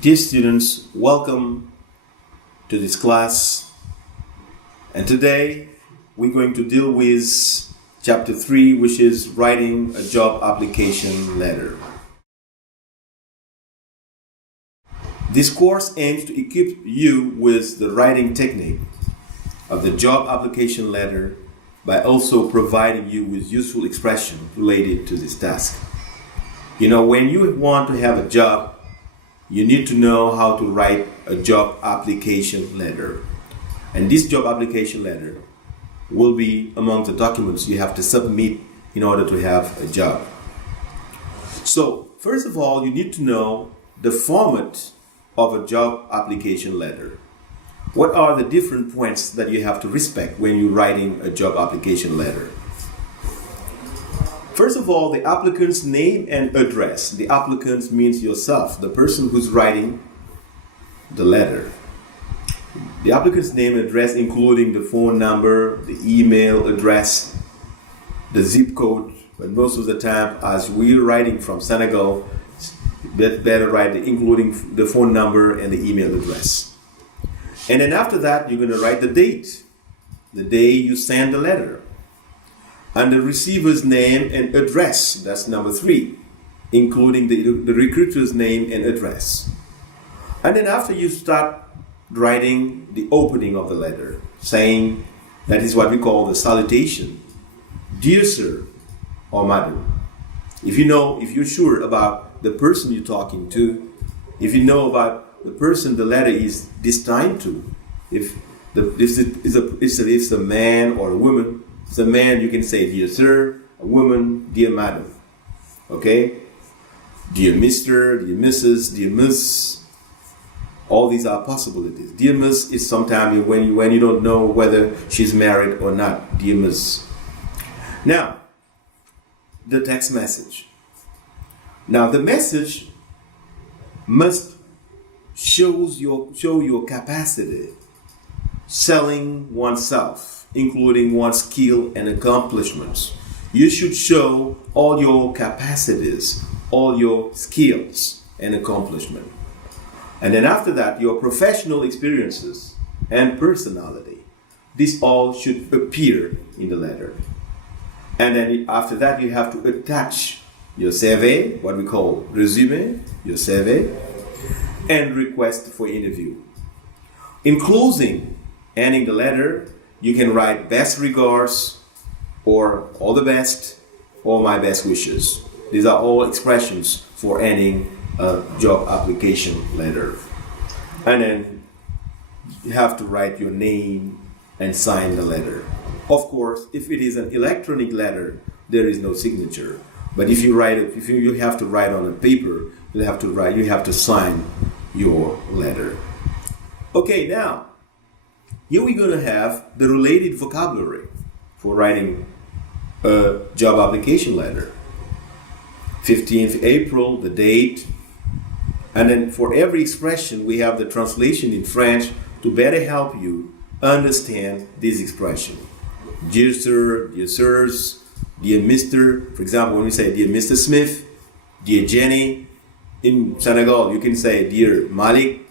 Dear students, welcome to this class. And today we're going to deal with Chapter 3, which is writing a job application letter. This course aims to equip you with the writing technique of the job application letter by also providing you with useful expression related to this task. You know, when you want to have a job, you need to know how to write a job application letter. And this job application letter will be among the documents you have to submit in order to have a job. So, first of all, you need to know the format of a job application letter. What are the different points that you have to respect when you're writing a job application letter? First of all, the applicant's name and address. The applicant means yourself, the person who's writing the letter. The applicant's name and address, including the phone number, the email address, the zip code. But most of the time, as we're writing from Senegal, it's better write including the phone number and the email address. And then after that, you're going to write the date, the day you send the letter. And the receiver's name and address, that's number 3, including the recruiter's name and address. And then after you start writing the opening of the letter, saying that is what we call the salutation. Dear sir or madam. If you're sure about the person you're talking to, if you know about the person the letter is destined to, if it's a man or a woman, it's a man, you can say dear sir, a woman, dear madam. Okay? Dear Mr., dear Mrs., dear Miss. All these are possibilities. Dear Miss is sometimes when you don't know whether she's married or not. Dear Miss. Now, the text message. Now, the message must show your capacity, selling oneself, including one's skill and accomplishments. You should show all your capacities, all your skills and accomplishment. And then after that, your professional experiences and personality. This all should appear in the letter. And then after that, you have to attach your CV, what we call resume, your CV, and request for interview. In closing, ending the letter, you can write best regards, or all the best, or my best wishes. These are all expressions for ending a job application letter. And then you have to write your name and sign the letter. Of course, if it is an electronic letter, there is no signature. But if you have to write on a paper, you have to sign your letter. Okay, now here we're going to have the related vocabulary for writing a job application letter. 15th April, the date. And then for every expression, we have the translation in French to better help you understand this expression. Dear sir, dear sirs, dear Mr. For example, when we say dear Mr. Smith, dear Jenny. In Senegal, you can say dear Malik,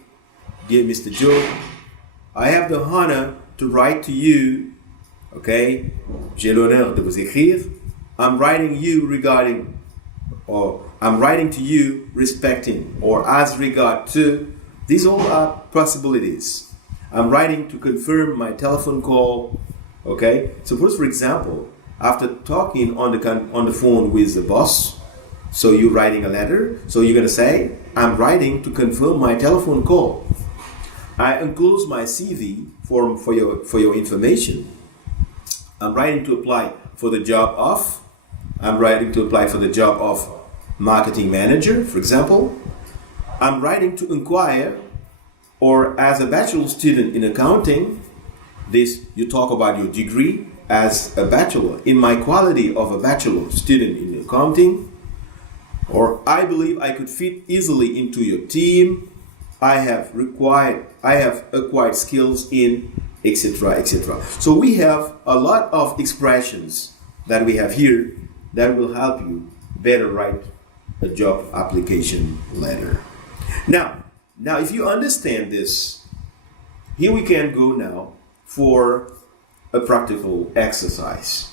dear Mr. Joe. I have the honor to write to you, okay? J'ai l'honneur de vous écrire. I'm writing you regarding, or I'm writing to you respecting, or as regard to. These all are possibilities. I'm writing to confirm my telephone call, okay? Suppose, for example, after talking on the phone with the boss, so you're writing a letter, so you're gonna say, I'm writing to confirm my telephone call. I enclose my CV form for your information. I'm writing to apply for the job of. I'm writing to apply for the job of marketing manager, for example. I'm writing to inquire, or as a bachelor student in accounting. This, you talk about your degree as a bachelor. In my quality of a bachelor student in accounting, or I believe I could fit easily into your team. I have acquired skills in, etc., etc. So we have a lot of expressions that we have here that will help you better write a job application letter. Now, Now, if you understand this, here we can go now for a practical exercise.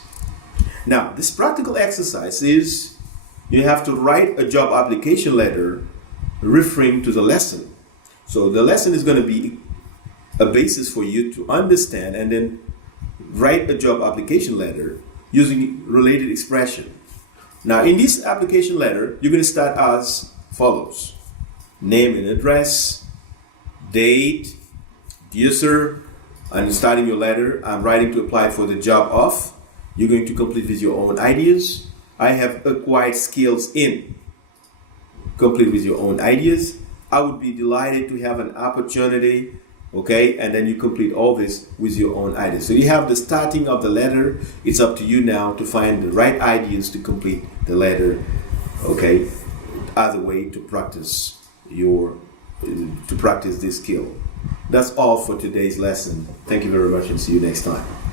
Now, this practical exercise is you have to write a job application letter referring to the lesson. So the lesson is going to be a basis for you to understand and then write a job application letter using related expression. Now, in this application letter, you're going to start as follows. Name and address, date, dear sir, I'm starting your letter. I'm writing to apply for the job of. You're going to complete with your own ideas. I have acquired skills in. Complete with your own ideas. I would be delighted to have an opportunity. Okay, and then you complete all this with your own ideas. So you have the starting of the letter. It's up to you now to find the right ideas to complete the letter. Okay, as a way to practice this skill. That's all for today's lesson. Thank you very much and see you next time.